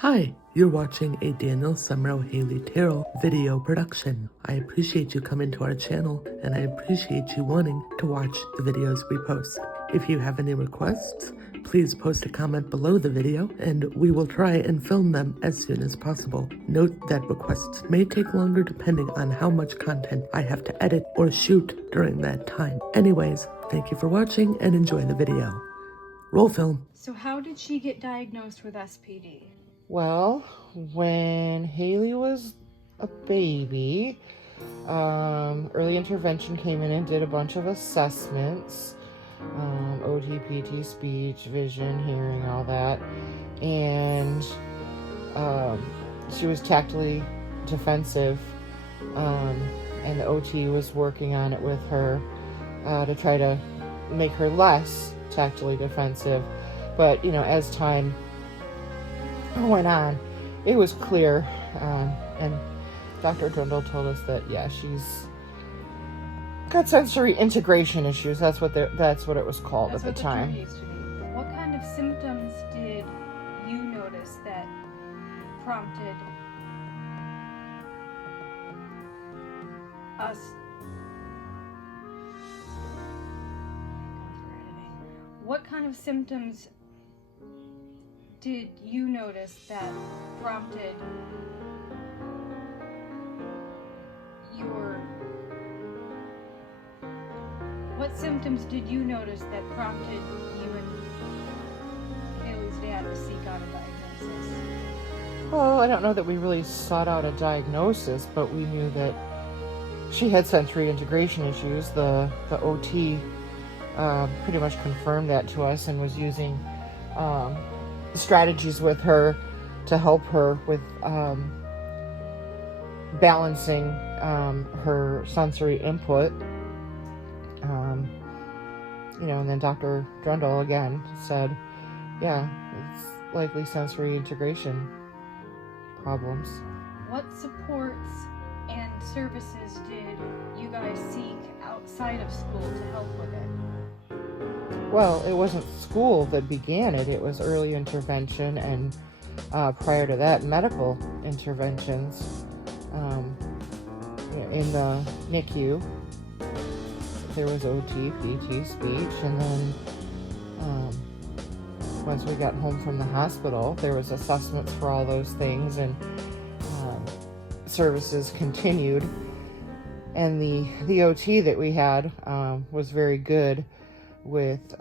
Hi, you're watching a Daniel Summerall Haley Tyrrell video production. I appreciate you coming to our channel, and I appreciate you wanting to watch the videos we post. If you have any requests, please post a comment below the video, and we will try and film them as soon as possible. Note that requests may take longer depending on how much content I have to edit or shoot during that time. Anyways, thank you for watching and enjoy the video. Roll film. So how did she get diagnosed with SPD? Well, when Haley was a baby, early intervention came in and did a bunch of assessments, OT, PT, speech, vision, hearing, all that, and she was tactily defensive, and the OT was working on it with her to try to make her less tactily defensive. But, you know, as time went on, it was clear, and Dr. Drundle told us that, yeah, she's got sensory integration issues. That's what it was called at the time. What kind of symptoms did you notice that prompted us? What kind of symptoms did you notice that prompted what symptoms did you notice that prompted you and Haley's dad to seek out a diagnosis? Well, I don't know that we really sought out a diagnosis, but we knew that she had sensory integration issues. The OT pretty much confirmed that to us and was using strategies with her to help her with balancing her sensory input. And then Dr. Drundle again said, yeah, it's likely sensory integration problems. What supports and services did you guys seek outside of school to help with it? Well, it wasn't school that began it. It was early intervention, and prior to that, medical interventions. In the NICU, there was OT, PT, speech, and then once we got home from the hospital, there was assessments for all those things, and services continued. And the OT that we had was very good with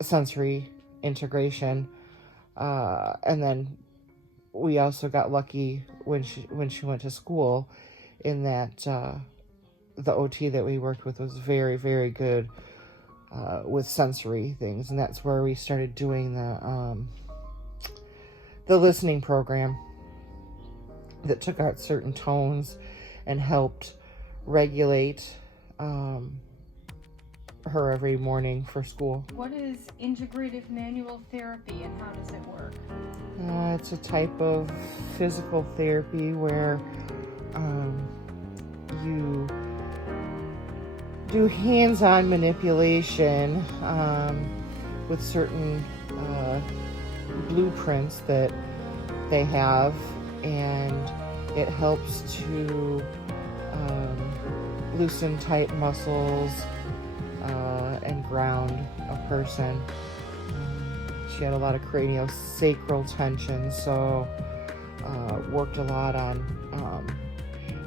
sensory integration, and then we also got lucky when she went to school, in that the OT that we worked with was very, very good with sensory things, and that's where we started doing the listening program that took out certain tones and helped regulate her every morning for school. What is integrative manual therapy, and how does it work? It's a type of physical therapy where you do hands-on manipulation with certain blueprints that they have, and it helps to loosen tight muscles and ground a person. She had a lot of craniosacral tension, so worked a lot on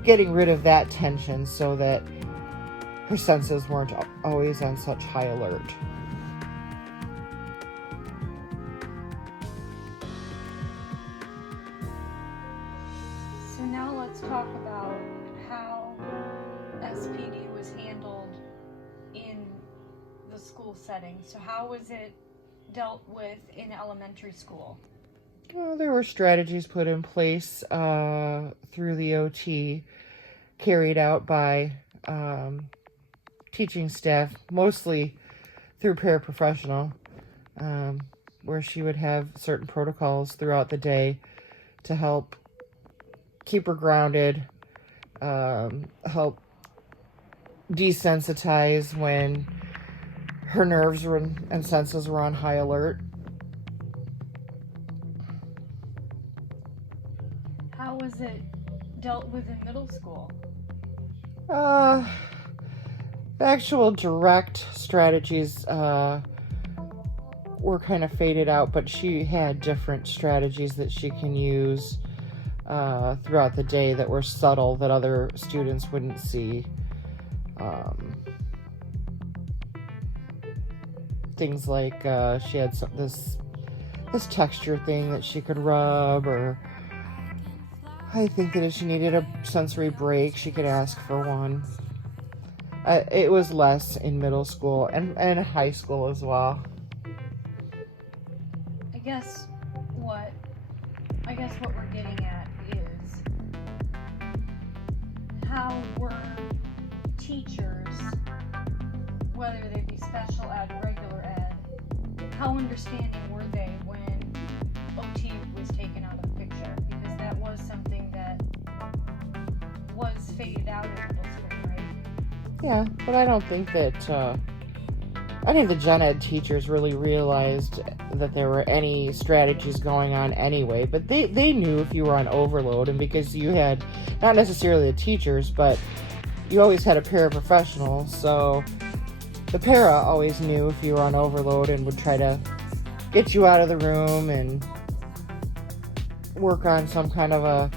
getting rid of that tension so that her senses weren't always on such high alert. So now let's talk about how SPD was handled in the school setting. So how was it dealt with in elementary school? Well, there were strategies put in place through the OT, carried out by teaching staff, mostly through paraprofessional, where she would have certain protocols throughout the day to help keep her grounded, help desensitize when her nerves and senses were on high alert. How was it dealt with in middle school? The actual direct strategies were kind of faded out, but she had different strategies that she can use throughout the day that were subtle that other students wouldn't see. Things like she had this texture thing that she could rub, or I think that if she needed a sensory break, she could ask for one. It was less in middle school and high school as well. I guess what we're getting at is how were teachers, whether they be special ed, regular ed, how understanding were they when OT was taken out of the picture? Because that was something that was faded out in middle school, right? Yeah, but I don't think that I think the gen ed teachers really realized that there were any strategies going on anyway, but they knew if you were on overload, and because you had not necessarily the teachers, but you always had a paraprofessional, so the para always knew if you were on overload and would try to get you out of the room and work on some kind of a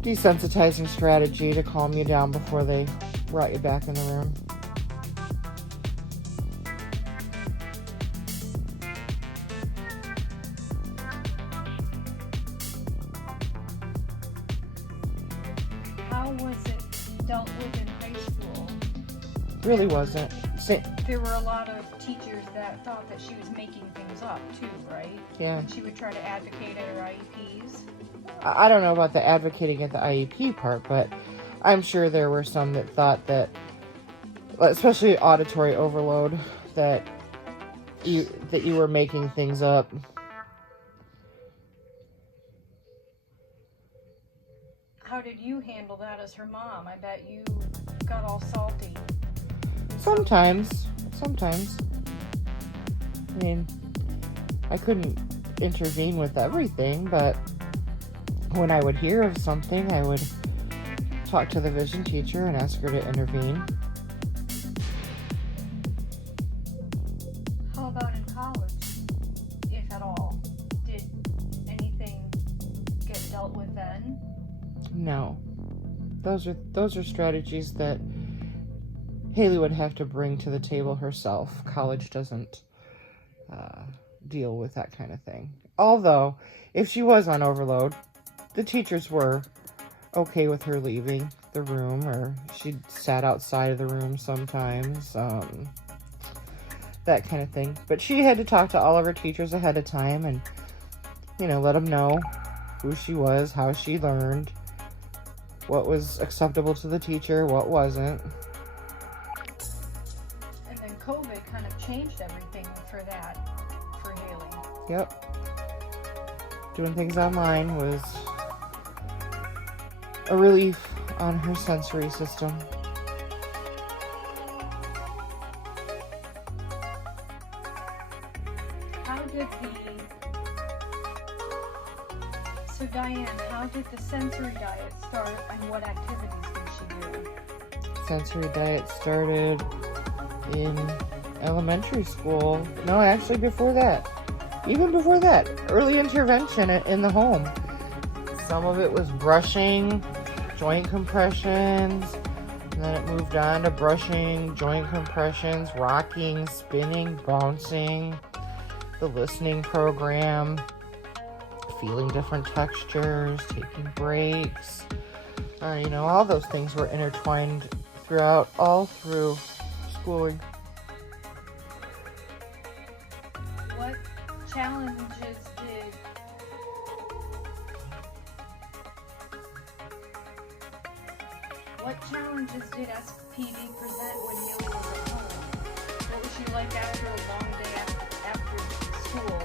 desensitizing strategy to calm you down before they brought you back in the room. How was it dealt with in high school? Really wasn't. There were a lot of teachers that thought that she was making things up too, right? Yeah. And she would try to advocate at her IEPs. I don't know about the advocating at the IEP part, but I'm sure there were some that thought that, especially auditory overload, that you were making things up. How did you handle that as her mom? I bet you got all salty. Sometimes. I mean, I couldn't intervene with everything, but when I would hear of something, I would talk to the vision teacher and ask her to intervene. How about in college, if at all? Did anything get dealt with then? No. Those are strategies that Haley would have to bring to the table herself. College doesn't deal with that kind of thing. Although, if she was on overload, the teachers were okay with her leaving the room, or she sat outside of the room sometimes, that kind of thing. But she had to talk to all of her teachers ahead of time and, let them know who she was, how she learned, what was acceptable to the teacher, what wasn't. And then COVID kind of changed everything for Haley. Yep. Doing things online was a relief on her sensory system. So Diane, how did the sensory diet start and what activities did she do? Sensory diet started in elementary school. No, actually before that. Even before that. Early intervention in the home. Some of it was brushing, joint compressions, and then it moved on to brushing, joint compressions, rocking, spinning, bouncing, the listening program, feeling different textures, taking breaks. All those things were intertwined all through schooling. What challenges did SPD present when Haley was at home? What was she like after a long day after school?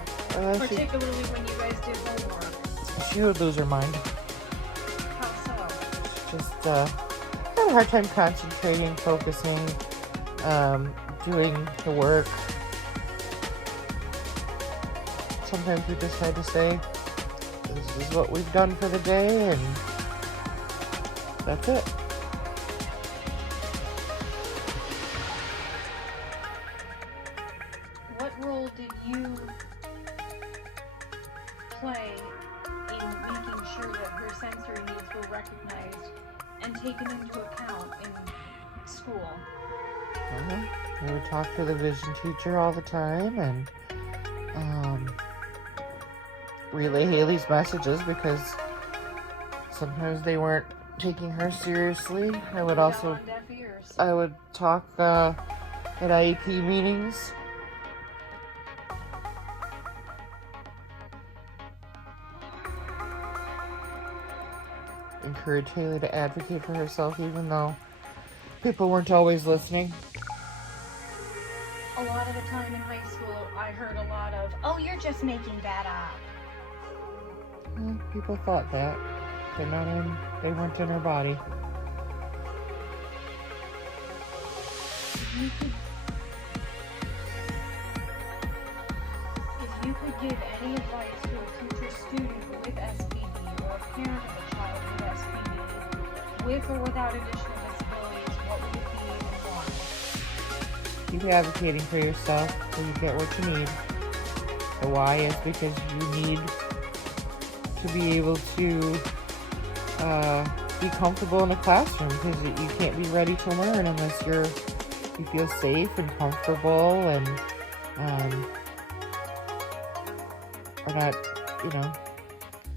Particularly when you guys did homework. She would lose her mind. How so? Just had a hard time concentrating, focusing, doing the work. Sometimes we just had to say, this is what we've done for the day, and that's it. What role did you play in making sure that her sensory needs were recognized and taken into account in school? I would talk to the vision teacher all the time and relay Haley's messages because sometimes they weren't taking her seriously. I would also, On deaf ears. I would talk at IEP meetings. Encourage Haley to advocate for herself even though people weren't always listening. A lot of the time in high school, I heard a lot of, "Oh, you're just making that up." People thought that. They weren't in her body. If you could give any advice to a future student with SPD or a parent of a child with SPD, with or without additional disabilities, what would it be and why? Keep advocating for yourself so you get what you need. The why is because you need to be able to be comfortable in a classroom because you can't be ready to learn unless you feel safe and comfortable and are not,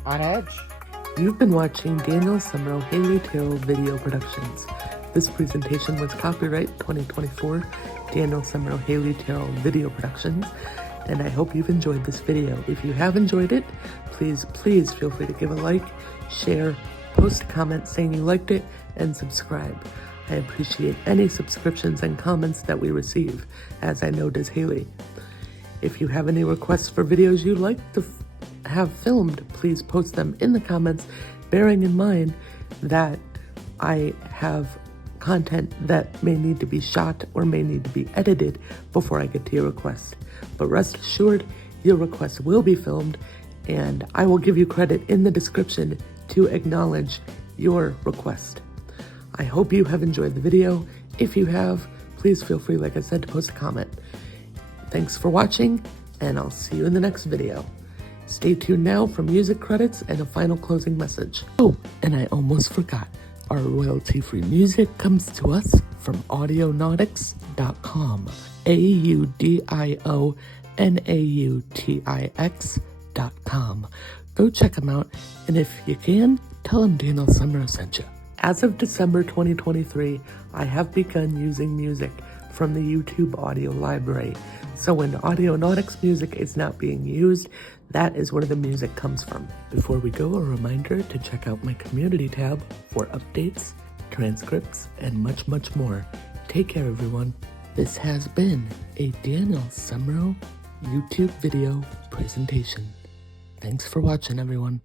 on edge. You've been watching Daniel Summerall Haley Tyrrell Video Productions. This presentation was copyright 2024 Daniel Summerall Haley Tyrrell Video Productions, and I hope you've enjoyed this video. If you have enjoyed it, please feel free to give a like, share, post a comment saying you liked it, and subscribe. I appreciate any subscriptions and comments that we receive, as I know does Haley. If you have any requests for videos you'd like to have filmed, please post them in the comments, bearing in mind that I have content that may need to be shot or may need to be edited before I get to your request. But rest assured, your request will be filmed, and I will give you credit in the description to acknowledge your request. I hope you have enjoyed the video. If you have, please feel free, like I said, to post a comment. Thanks for watching, and I'll see you in the next video. Stay tuned now for music credits and a final closing message. Oh, and I almost forgot. Our royalty-free music comes to us from audionautix.com. audionautix.com. Go check them out, and if you can, tell them Daniel Summerall sent you. As of December 2023, I have begun using music from the YouTube audio library. So when Audionautix music is not being used, that is where the music comes from. Before we go, a reminder to check out my community tab for updates, transcripts, and much, much more. Take care, everyone. This has been a Daniel Summerall YouTube video presentation. Thanks for watching, everyone.